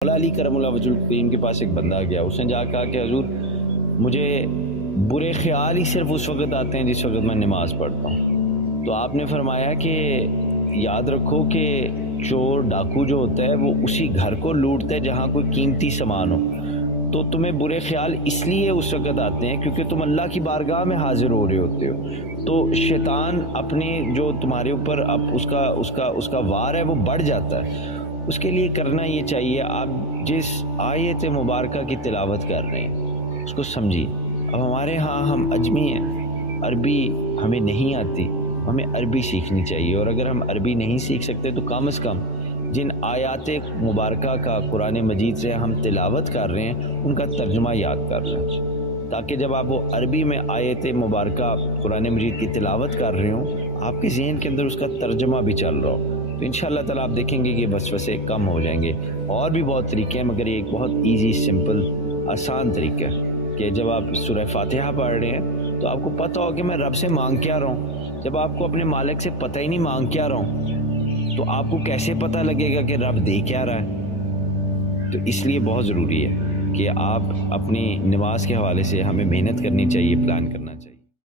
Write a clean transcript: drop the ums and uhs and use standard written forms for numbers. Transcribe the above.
مولا علی کرم اللہ وجہ الکریم کے پاس ایک بندہ گیا، اس نے جا کہا کہ حضور مجھے برے خیال ہی صرف اس وقت آتے ہیں جس وقت میں نماز پڑھتا ہوں۔ تو آپ نے فرمایا کہ یاد رکھو کہ چور ڈاکو جو ہوتا ہے وہ اسی گھر کو لوٹتا ہے جہاں کوئی قیمتی سامان ہو، تو تمہیں برے خیال اس لیے اس وقت آتے ہیں کیونکہ تم اللہ کی بارگاہ میں حاضر ہو رہے ہوتے ہو، تو شیطان اپنے جو تمہارے اوپر اب اس کا وار ہے وہ بڑھ جاتا ہے۔ اس کے لیے کرنا یہ چاہیے، آپ جس آیت مبارکہ کی تلاوت کر رہے ہیں اس کو سمجھیے۔ اب ہمارے ہاں ہم اجمی ہیں، عربی ہمیں نہیں آتی، ہمیں عربی سیکھنی چاہیے، اور اگر ہم عربی نہیں سیکھ سکتے تو کم از کم جن آیات مبارکہ کا قرآن مجید سے ہم تلاوت کر رہے ہیں ان کا ترجمہ یاد کر رہے ہیں، تاکہ جب آپ وہ عربی میں آیت مبارکہ قرآن مجید کی تلاوت کر رہے ہوں آپ کے ذہن کے اندر اس کا ترجمہ بھی چل رہا ہو، تو انشاءاللہ تعالیٰ آپ دیکھیں گے کہ وسوسے کم ہو جائیں گے۔ اور بھی بہت طریقے ہیں مگر یہ ایک بہت ایزی سمپل آسان طریقہ ہے کہ جب آپ سورہ فاتحہ پڑھ رہے ہیں تو آپ کو پتہ ہو کہ میں رب سے مانگ کیا رہا ہوں۔ جب آپ کو اپنے مالک سے پتہ ہی نہیں مانگ کیا رہا ہوں تو آپ کو کیسے پتہ لگے گا کہ رب دے کیا رہا ہے؟ تو اس لیے بہت ضروری ہے کہ آپ اپنی نماز کے حوالے سے ہمیں محنت کرنی چاہیے، پلان کرنا